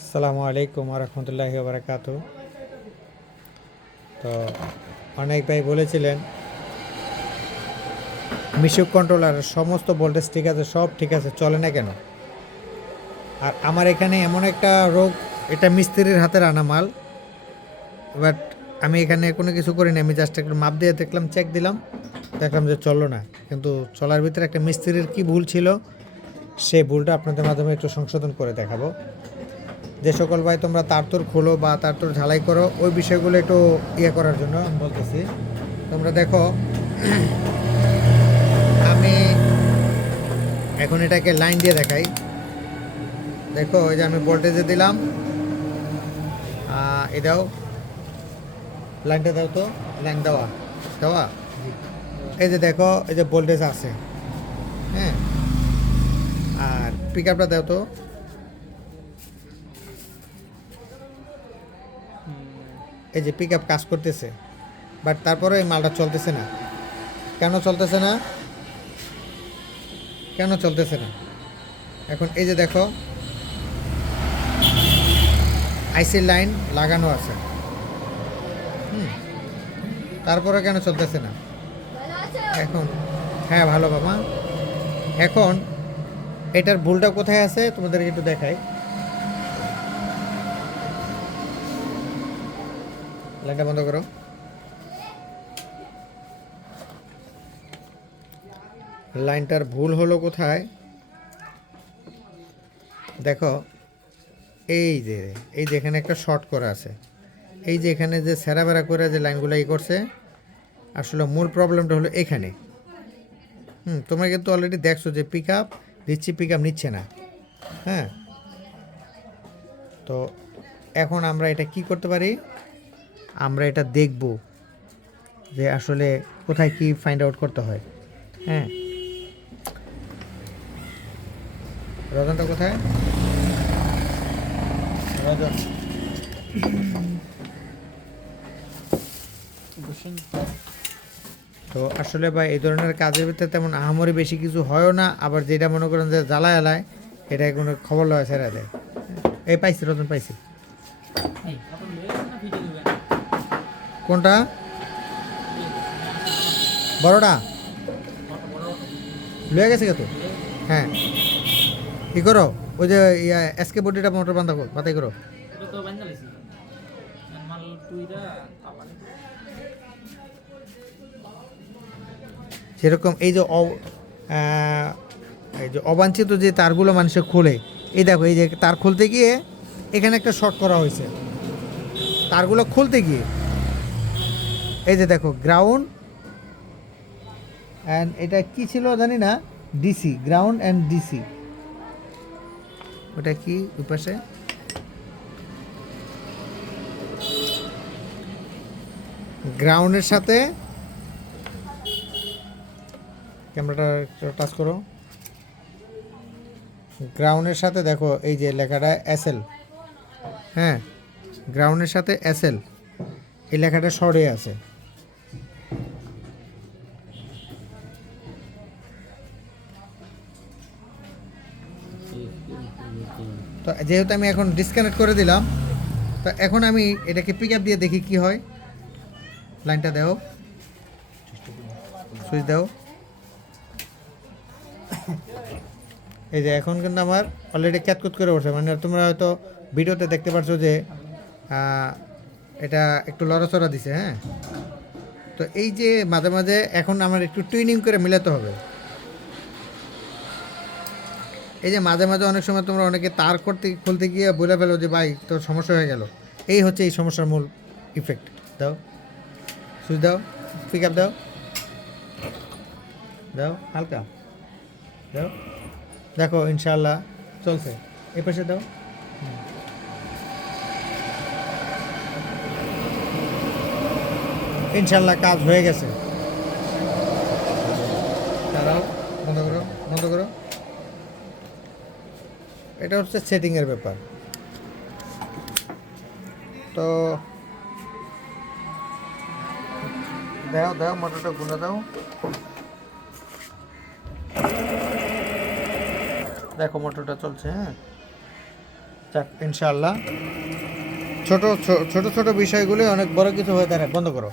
আসসালামু আলাইকুম রহমতুল্লাহি বারাকাত তো অনেক ভাই বলেছিলেন, মিশুক কন্ট্রোলার সমস্ত ভোল্টেজ ঠিক আছে, সব ঠিক আছে, চলে না কেন? আর আমার এখানে এমন একটা রোগ, এটা মিস্ত্রির হাতের আনা মাল বাট আমি এখানে কোনো কিছু করিনি আমি জাস্ট একটু মাপ দিয়ে দেখলাম চেক দিলাম, দেখলাম যে চলল না। কিন্তু চলার ভিতরে একটা মিস্ত্রির কি ভুল ছিল সেই ভুলটা আপনাদের মাধ্যমে একটু সংশোধন করে দেখাবো। যে সকল ভাই তোমরা তারতর খোলো বা তারতর ঝালাই করো, ওই বিষয়গুলো একটু ইয়ে করার জন্য আমি বলতেছি। তোমরা দেখো, আমি এখন এটাকে লাইন দিয়ে দেখাই। দেখো ওই যে আমি ভোল্টেজে দিলাম। এটাও লাইনটা দাও তো, লাইন দেওয়া। দেওয়া? এই যে দেখো, এই যে ভোল্টেজ আছে। হ্যাঁ। আর পিক আপটা দাও তো। এই যে পিক কাজ করতেছে বাট তারপরে এই মালটা চলতেছে না। কেন চলতেছে না? কেন চলতেছে না? এখন এই যে দেখো আইসি লাইন লাগানো আছে। হুম, তারপরে কেন চলতেছে না? এখন হ্যাঁ ভালো বাবা। এখন, এটার ভুলটা কোথায় আছে তোমাদেরকে একটু দেখাই। লাইনটা বন্ধ করো। লাইনটার ভুল হলো কোথায়? দেখো, এই যে এই যে এখানে একটা শর্ট করা আছে। এই যে এখানে যে সেরাবেরা করে যে লাইনগুলো ই করছে, আসলে মূল প্রবলেমটা হলো এখানে। হুম, তোমরা কিন্তু অলরেডি দেখছ যে পিক আপ দিচ্ছি পিক আপ নিচ্ছে না। হ্যাঁ? তো এখন আমরা এটা কি করতে পারি? আমরা এটা দেখব যে আসলে কোথায় কি ফাইন্ড আউট করতে হয়। হ্যাঁ। রজনটা কোথায়? রজন তো আসলে ভাই, এই ধরনের কাজের ভিতরে তেমন আহামরি বেশি কিছু হয়ও না, আবার যেটা মনে করেন যে জ্বালায় এলায় এটা কোনো খবর লয় ছেড়ে দেয়। এই পাইছি, রতন পাইছি। কোনটা? বড়টা? লয়ে গেছে কত হ্যাঁ। কি করো, ওই যে এসকে বডিটা মোটর বান্ধা বাতাই করো। তো সেরকম এই যে এই যে অবাঞ্ছিত যে তারগুলো মানুষে খোলে, এই দেখো, এই যে তার খুলতে গিয়ে এখানে একটা শর্ট করা হয়েছে। তারগুলো খুলতে গিয়ে এই যে দেখো গ্রাউন্ড অ্যান্ড এটা কি ছিল জানি না ডিসি গ্রাউন্ড অ্যান্ড ডিসি ওটা কি উপাসে গ্রাউন্ডের সাথে ক্যামেরাটা টাচ করো। গ্রাউন্ডের সাথে দেখো, এই যে লেখাটা এসএল হ্যাঁ গ্রাউন্ডের সাথে এসএল এই লেখাটা সরে আছে। যেহেতু আমি এখন ডিসকানেক্ট করে দিলাম, তো এখন আমি এটাকে পিক আপ দিয়ে দেখি কি হয়। লাইনটা দাও। সুইচ দাও। এই যে এখন কিন্তু আমার অলরেডি ক্যাতকুত করে উঠছে। মানে তোমরা হয়তো ভিডিওতে দেখতে পাচ্ছ যে এটা একটু লড়াচড়া দিছে হ্যাঁ? তো এই যে মাঝে মাঝে এখন আমার একটু টুইনিং করে মিলাতে হবে। এই যে মাঝে মাঝে অনেক সময় তোমরা অনেকে তার করতে খুলতে গিয়ে বলে ফেলো যে, ভাই, তোর সমস্যা হয়ে গেল। এই হচ্ছে এই সমস্যার মূল ইফেক্ট দাও। সুইচ দাও। পিক আপ দাও। দাও। হালকা। দাও। দেখো ইনশাল্লাহ চলছে। এ পাশে দাও। ইনশাল্লাহ কাজ হয়ে গেছে। দাঁড়াও বন্ধ করো বন্ধ করো এটা হচ্ছে সেটিংয়ের ব্যাপার। তো দাও দাও, মোটরটা গুনে দাও। দেখো মোটরটা চলছে হ্যাঁ? যাক, ইনশাআল্লাহ। ছোট ছোট ছোট বিষয়গুলো অনেক বড় কিছু হয়ে দাঁড়ায়। বন্ধ করো।